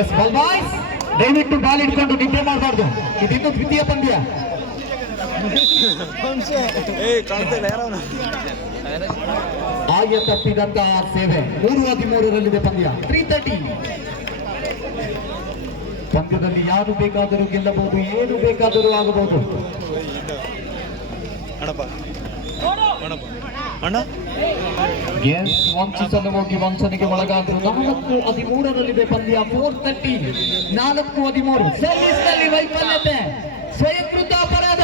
S ball boys, ದಯವಿಟ್ಟು ball ಇಟ್ಕೊಂಡು ನಿದ್ದೆ ಮಾಡಬಾರ್ದು. ಇದಿನ್ನು ದ್ವಿತೀಯ ಪಂದ್ಯ. ಆಯ ತಪ್ಪಿದಂತಹ ಸೇವೆ. 3:13 ಪಂದ್ಯ. 3:30. ಪಂದ್ಯದಲ್ಲಿ ಯಾರು ಬೇಕಾದರೂ ಗೆಲ್ಲಬಹುದು, ಏನು ಬೇಕಾದರೂ ಆಗಬಹುದು. ವಂಚಿಸಲು ಹೋಗಿ ವಂಚನೆಗೆ ಒಳಗಾದರು. 4:13 ಪಂದ್ಯ. 4:30. 4:13. ಸರ್ವಿಸ್ ನಲ್ಲಿ ವೈಫಲ್ಯತೆ, ಸ್ವಯಂಕೃತ ಅಪರಾಧ.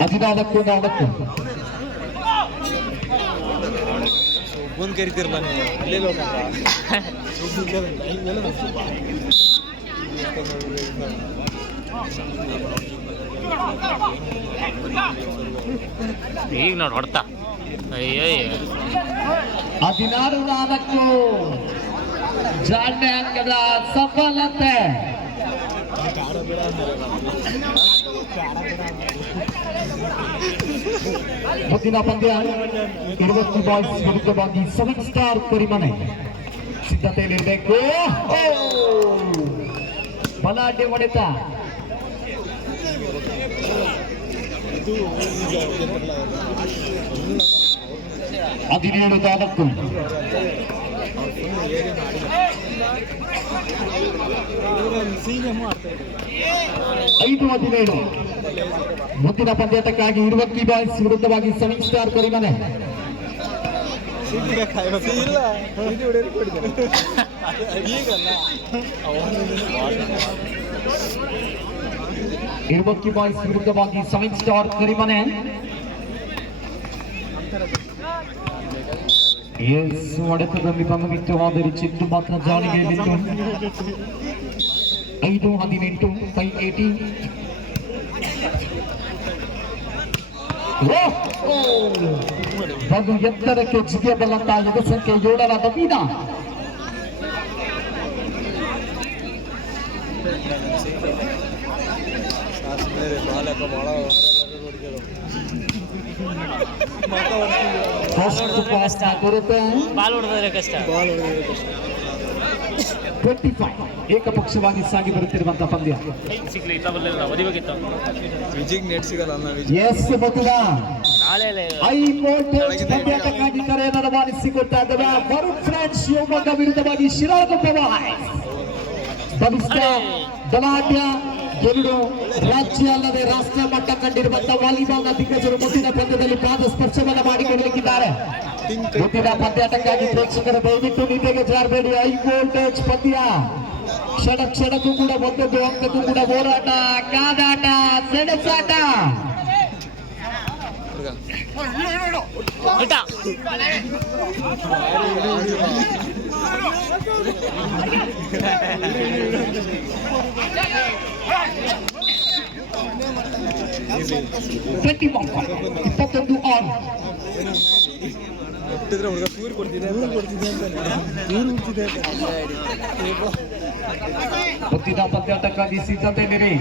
ಹದಿನಾಲ್ಕು ಬಂದು ಕರಿತಿರಲ್ಲ ನೀವು ಅಲ್ಲೇ ಈಗ ನೋಡಿ ಹೊಡ್ತಾ. ಅಯ್ಯೋ 16-4 ಜಾಣ್ಮೆ ಅಂಕದ ಸಫಲತೆ. ಮುಂದಿನ ಪಂದ್ಯ 20 ಬಾಯ್ಸ್ ವಿರುದ್ಧವಾಗಿ 7 ಸ್ಟಾರ್ ಕರಿಮನೆ. ಸಿದ್ಧತೆಯಲ್ಲಿರಬೇಕು. ಬಲಾಢ್ಯ ಹೊಡೆತ. 17-4. 5-17. ಮುಂದಿನ ಪಂದ್ಯಕ್ಕಾಗಿ 20 ಬಾಯ್ಸ್ ವಿರುದ್ಧವಾಗಿ 7 ಸ್ಟಾರ್ ಕರಿಮನೆ. ಇರುವಕ್ಕಿ ಬಾಯ್ಸ್ ವಿರುದ್ಧವಾಗಿ 7 ಸ್ಟಾರ್ ಕರಿಮನೆ. ಎಸ್ ಹೊಡೆತದಲ್ಲಿ ಬಂದಿತ್ತು, ಆದರೆ ಚಿತ್ತು ಮಾತ್ರ ಜಾಳಿಗೆಯಲ್ಲಿತ್ತು. 5-18. 5-18. ಒಂದು ಎತ್ತರಕ್ಕೆ ಜಿಗಿಯಬಲ್ಲಂತ ಯುವ ಸಂಖ್ಯೆ 7ರ ದಮೀನ. ಬಾಲ್ ಹೊಡೆದ್ರೆ ಕಷ್ಟ. 25. ಏಕಪಕ್ಷವಾಗಿ ಸಾಗಿ ಬರುತ್ತಿರುವಂತಹ ಪಂದ್ಯ. ಸಿಗ್ಲಿ ಒದಿಬೇಕಿತ್ತು. ಎಸ್ ಗೊತ್ತಿಲ್ಲ. ಹೈ ವೋಲ್ಟೇಜ್ ಪಂದ್ಯಕ್ಕಾಗಿ ಕರೆಯನ್ನು ರವಾನಿಸಿಕೊಳ್ತಾ ಇದ್ದೇವೆ. ವರುಣ್ ಫ್ರೆಂಡ್ಸ್ ಶಿವಮೊಗ್ಗ ವಿರುದ್ಧವಾಗಿ ಶಿರಾಳಕೊಪ್ಪ ಬಾಯ್ಸ್. ಬಲಿಷ್ಠ ಬಲಾಢ್ಯ 2 ರಾಜ್ಯ ಅಲ್ಲದೆ ರಾಷ್ಟ್ರ ಮಟ್ಟ ಕಂಡಿರುವಂತಹ ವಾಲಿಬಾಲ್ನ ದಿಗ್ಗಜರು ಮುಂದಿನ ಪಂದ್ಯದಲ್ಲಿ ಪಾದ ಸ್ಪರ್ಶವನ್ನು ಮಾಡಿಕೊಳ್ಳಲಿಕ್ಕಿದ್ದಾರೆ. ಮುಂದಿನ ಪಂದ್ಯಾಟಕ್ಕಾಗಿ ಪ್ರೇಕ್ಷಕರು ದಯವಿಟ್ಟು ನಿದ್ದೆಗೆ ಜಾರಬೇಡಿ. ಹೈ ವೋಲ್ಟೇಜ್ ಪಂದ್ಯ. ಕ್ಷಣಕ್ಕೂ ಕೂಡ ಒಂದೊಂದು ಅಂಕಕ್ಕೂ ಕೂಡ ಹೋರಾಟ, ಕಾದಾಟ, ಸೆಣಸಾಟ. ಮುಂದಿನ ಪಂದ್ಯಾಟಕ್ಕಾಗಿ ಸಿದ್ಧತೆಯಿರಿ.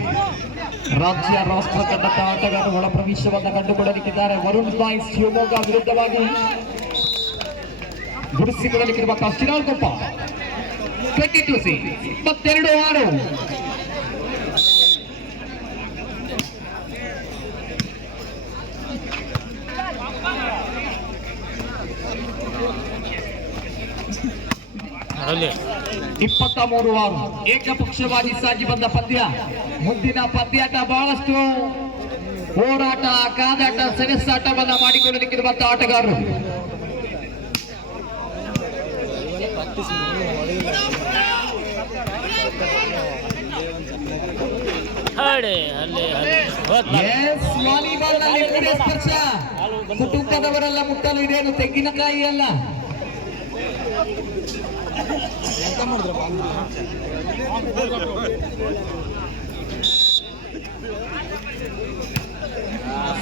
ರಾಜ್ಯ ರಾಷ್ಟ್ರ ತಂಡದ ಆಟಗಾರರು ಒಳ ಪ್ರವೇಶವನ್ನು ಕಂಡುಕೊಳ್ಳಲಿಕ್ಕಿದ್ದಾರೆ. ವರುಣ್ ಬಾಯ್ಸ್ ಶಿವಮೊಗ್ಗ ವಿರುದ್ಧವಾಗಿ ಗುಡಿಸಿಕೊಳ್ಳಲಿಕ್ಕಿರುವಂತಹ ಶಿರಾಳಕೊಪ್ಪ. 22C. 22-6. ಅಲ್ಲಿ 23-6 ಏಕಪಕ್ಷವಾಗಿ ಸಾಗಿ ಬಂದ ಪಂದ್ಯ. ಮುಂದಿನ ಪಂದ್ಯಾಟ ಬಹಳಷ್ಟು ಹೋರಾಟ, ಕಾದಾಟ, ಸೆಣಸಾಟವನ್ನು ಮಾಡಿಕೊಳ್ಳಲಿಕ್ಕಿರುವಂತಹ ಆಟಗಾರರು. ವಾಲಿಬಾಲ್ನಲ್ಲಿ ಸ್ಪರ್ಶ ಕುಟುಂಬದವರೆಲ್ಲ ಮುಟ್ಟಲು ಇದೇನು ತೆಂಗಿನಕಾಯಿ ಅಲ್ಲ.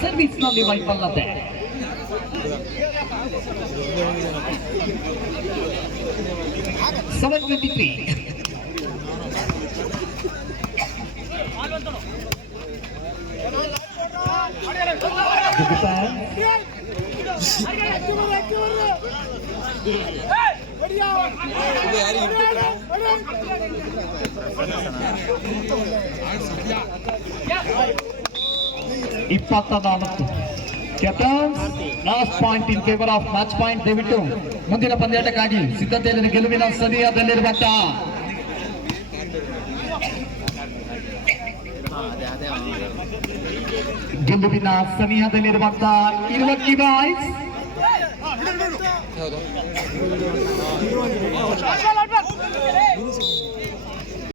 ಸರ್ವಿಸ್ ನಲ್ಲಿ ವೈಫಲ್ಯತೆ. Captain lost point in favour of match point. ದಯವಿಟ್ಟು ಮುಂದಿನ ಪಂದ್ಯಾಟಕ್ಕಾಗಿ ಸಿದ್ಧತೆಯಲ್ಲಿ ಗೆಲುವಿನ ಸನಿಹದಲ್ಲಿರುವಂತಹ ಇರುವಕ್ಕಿ ಬಾಯ್ಸ್